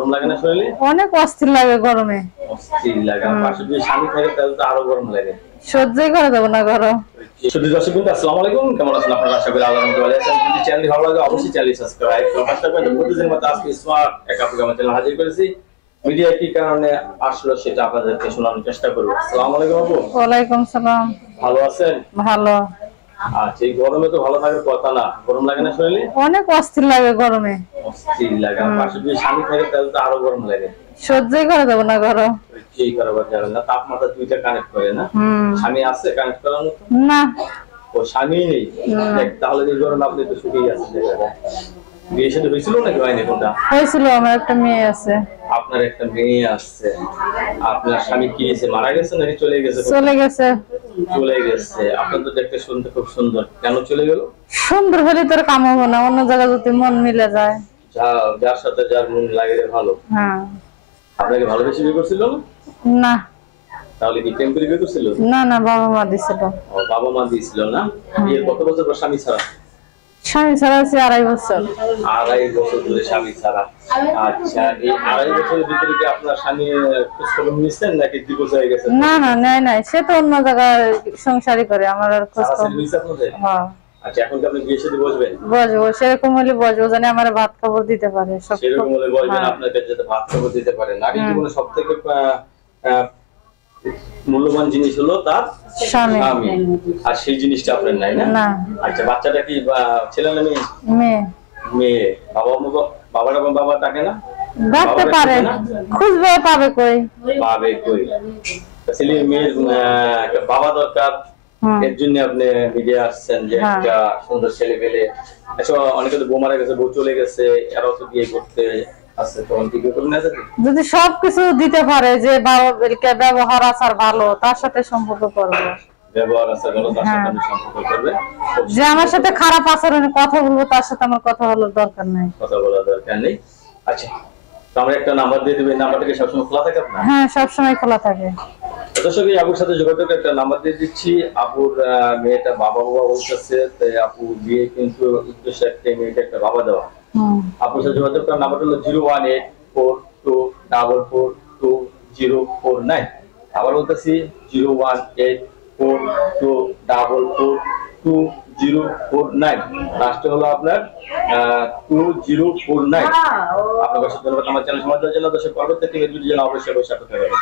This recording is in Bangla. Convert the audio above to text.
গরম লাগে না শরীরে? অনেক অস্থির লাগে গরমে। অস্থির লাগে, আর পাশে যদি স্বামী থাকে তাহলে তো আরো গরম লাগে। সহ্যই করে দেবো না গরম। শুধু দর্শক বন্ধু আসসালামু আলাইকুম, কেমন আছেন আপনারা? আশা করি আল্লাহর রহমতে ভালো আছেন। যদি চ্যানেলটি ভালো লাগে অবশ্যই চ্যানেলটি সাবস্ক্রাইব করবেন। প্রতিদিনের মতো আজকে স্মার্ট এক আপুকে আমার চ্যানেল হাজির করেছি। মিডিয়া কি কারণে আসলো সেটা আপনাদেরকে শোনানোর চেষ্টা করব। আসসালামু আলাইকুম আপু। ওয়ালাইকুম সালাম। ভালো আছেন? ভালো। আচ্ছা, এই গরমে তো ভালো থাকার কথা না, গরম লাগে না শরীরে? অনেক অস্থির লাগে গরমে। অস্থির লাগে, আর পাশে যদি স্বামী থাকে তাহলে তো আরো গরম লাগে। সহ্যই করে দেবো না গরম। কি করাবার যাবে না, তাপমাত্রা দুইটা কানেক্ট করে না? স্বামী আছে কানেক্ট করানো? না। ও স্বামী নেই? তাহলে এই গরম আপনি তো শুকিয়ে যাচ্ছেন দেখা যায়। বিয়ে সাথে হয়েছিল নাকি হয়নি? কোনটা হয়েছিল? আমার একটা মেয়ে আছে। আপনার একটা মেয়ে আছে। আপনার স্বামী কি হয়েছে, মারা গেছে নাকি চলে গেছে? চলে গেছে। চলে গেছে। আপনার তো দেখতে শুনতে খুব সুন্দর, কেন চলে গেল? সুন্দর হলে তোর কাম হবে না, অন্য জায়গায় যদি মন মিলে যায়। যার সাথে যার মন লাগে ভালো। হ্যাঁ। আপনাকে ভালোবেসে বিয়ে করছিল না? না। তাহলে কি প্রেম করে বিয়ে করছিল? না না, বাবা মা দিছিল। ও, বাবা মা দিয়েছিল না? বিয়ের কত বছর পর স্বামী ছাড়া? স্বামী ছাড়া আছে 2.5 বছর। 2.5 বছর ধরে স্বামী ছাড়া। আচ্ছা, এই 2.5 বছরের ভিতরে কি আপনার স্বামী খোঁজখবর নিয়েছেন নাকি ডিভোর্স হয়ে গেছে? না না, নেয় নাই, সে তো অন্য জায়গায় সংসারই করে, আমার আর খোঁজ খবর। হ্যাঁ। আচ্ছা, এখন কি আপনি বিয়ে সাথে বসবেন? বসবো, সেরকম হলে বসবো, জানি আমার ভাত খাবার দিতে পারে। সেরকম হলে বলবেন আপনাকে যাতে ভাত খাবার দিতে পারে। নারী জীবনে সব থেকে মূল্যবান জিনিস হলো তার স্বামী, আর সেই জিনিসটা আপনার নাই না? আচ্ছা, বাচ্চাটা কি ছেলে না মেয়ে? মেয়ে। মেয়ে। বাবা ডাকে না? ডাকতে পারে, খুঁজবে পাবে কই? পাবে কই? ছেলে মেয়ের একটা বাবা দরকার, এর জন্য আপনি মিডিয়া আসছেন যে একটা সুন্দর ছেলে পেলে। আচ্ছা, অনেকে তো বউ মারা গেছে, বউ চলে গেছে, এরাও তো বিয়ে করতে আছে, তখন কি করবেন? যদি সবকিছু দিতে পারে, যে ব্যবহার আচার ভালো, তার সাথে সম্পর্ক করবো। ব্যবহার আচার ভালো, তার সাথে আপনি সম্পর্ক করবেন। যে আমার সাথে খারাপ আচরণে কথা বলবো, তার সাথে আমার কথা বলার দরকার নাই। কথা বলার দরকার নেই। আচ্ছা, তো আমরা একটা নাম্বার দিয়ে দেব, নাম্বারটা কি সবসময় খোলা থাকে আপনার? হ্যাঁ, সবসময় খোলা থাকে। দর্শক, এই আপুর সাথে যোগাযোগ একটা নাম্বার দিয়ে দিচ্ছি। আপুর মেয়েটা বাবা বলতেছে, তাই আপু বিয়ে কিন্তু উদ্দেশ্যে একটা মেয়েটা একটা বাবা দেওয়া। আপুর সাথে যোগাযোগ করার নাম্বার হলো 01842422049। আবার বলতেছি 01842422049। লাস্টে হলো আপনার 2049। আপনার কাছে ধন্যবাদ আমার চ্যানেল সমাজ জন্য। দর্শক, পরবর্তী ভিডিও জন্য অবশ্যই সাথে থাকবেন।